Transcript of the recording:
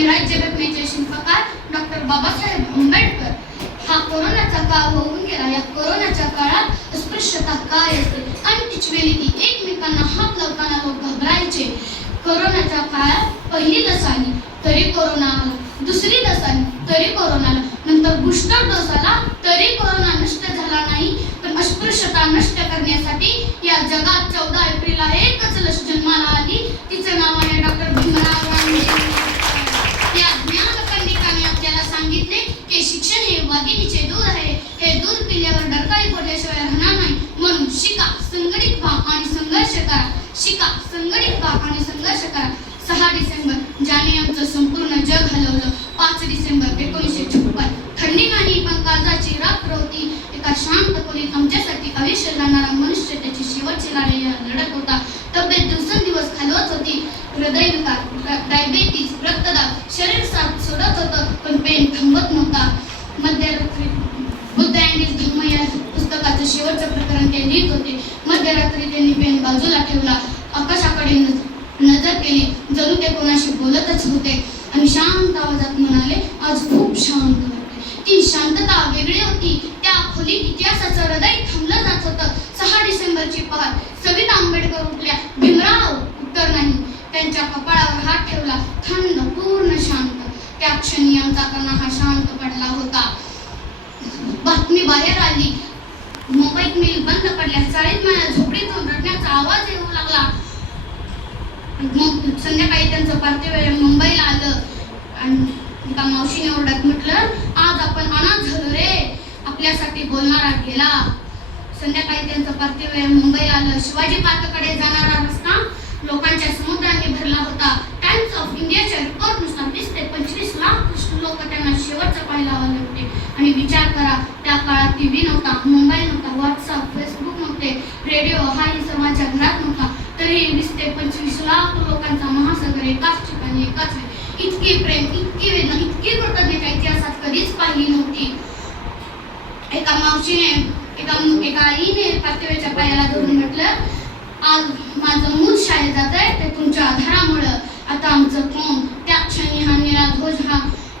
आणि राज्यघटनेचे शिल्पकार डॉक्टर बाबासाहेब आंबेडकर. हा कोरोनाचा काळ होऊन गेला. या कोरोनाच्या काळात अस्पृश्यता काय असते आणि तिची वेळी ती एकमेकांना हात लावताना लोक घाबरायचे. कोरोनाच्या काळात पहिली लस आली तरी कोरोना आला, दुसरी लस आली तरी कोरोना आला, नंतर बूस्टर डोस आला तरी कोरोना नष्ट झाला नाही. पण अस्पृश्यता नष्ट करण्यासाठी या जगात 14 एप्रिलला एकच लस जन्माला आली. तिचं नाव आहे डॉक्टर भीमराव आंबेडकर. या ज्ञान पंडितांनी आपल्याला सांगितले की शिक्षण हे वाघिणीचे दूध आहे. हे दूध पिल्यावर डरकाळी पडल्याशिवाय राहणार नाही. म्हणून शिका, संघटित व्हा आणि संघर्ष करा. शिका, संघटित व्हा आणि संघर्ष करा. 6 डिसेंबर ज्याने आमचं संपूर्ण जग हलवलं. 5 डिसेंबर 1956 थंडी नाही पण काळजाची रात्र होती. एका शांत खोलीत आमच्यासाठी आयुष्य जाणारा मनुष्य त्याची शेवटची लढाई लढत होता. तब्येत दिवसेंदिवस खालवत होती. हृदयविकार, डायबेटीज, रक्तदाब, शरीर साथ सोडत होतं पण पेन थांबत नव्हता. मध्यरात्री बुद्ध अँड हिज धम्म या पुस्तकाचं शेवटचं प्रकरण ते लिहित होते. मध्यरात्री त्यांनी पेन बाजूला ठेवला, आकाशाकडे नजर केली. जणू ते कोणाशी बोलतच होते आणि शांत आवाजात म्हणाले, आज खूप शांत वाटते. ती शांतता वेगळी होती. त्या खोलीत इतिहासाचं हृदय थांबलं जात होतं. 6 डिसेंबरची पहाट. सविता आंबेडकर उठल्या. भीमराव उत्तर नाही. त्यांच्या कपाळावर हात ठेवला. थंड, पूर्ण शांत. त्या क्षणी आमचा कणा हा शांत पडला होता. बातमी बाहेर आली. मुंबईत मिल बंद पडल्या. चाळीत मला झोपडीतून रडण्याचा आवाज येऊ लागला. मग संध्याकाळी त्यांचं पार्थिव मुंबईला आलं आणि एका मावशीने ओरडत म्हटलं, आज आपण अनाथ झालो रे, आपल्यासाठी बोलणारा गेला. संध्याकाळी त्यांचं पार्थिव मुंबईला आलं. शिवाजी पार्ककडे जाणारा रस्ता लोकांच्या समुद्राने भरला होता. टाइम्स ऑफ इंडियाच्या रिपोर्टनुसार 20 ते 25 लाख लोक त्यांना शेवटचं पाहायला आले होते. आणि विचार करा, त्या काळात टीव्ही नव्हता, मोबाईल नव्हता, व्हॉट्सअप, फेसबुक नव्हते, रेडिओ हाही सर्वांच्या घरात नव्हता. तरी 20 ते 25 लाख लोकांचा महासागर एकाच ठिकाणी, एकाच वेळी. इतके प्रेम, इतकी वेदना, इतकी कृतज्ञता इतिहासात कधीच पाहिली नव्हती. एका मावशीने एका आईने पार्थिवाच्या पायाला धरून म्हटलं, आज माझं मूल शाळेत जात आहे ते तुमच्या आधारामुळं. आता आमचं कोण. त्या क्षणी हा निळा ध्वज हा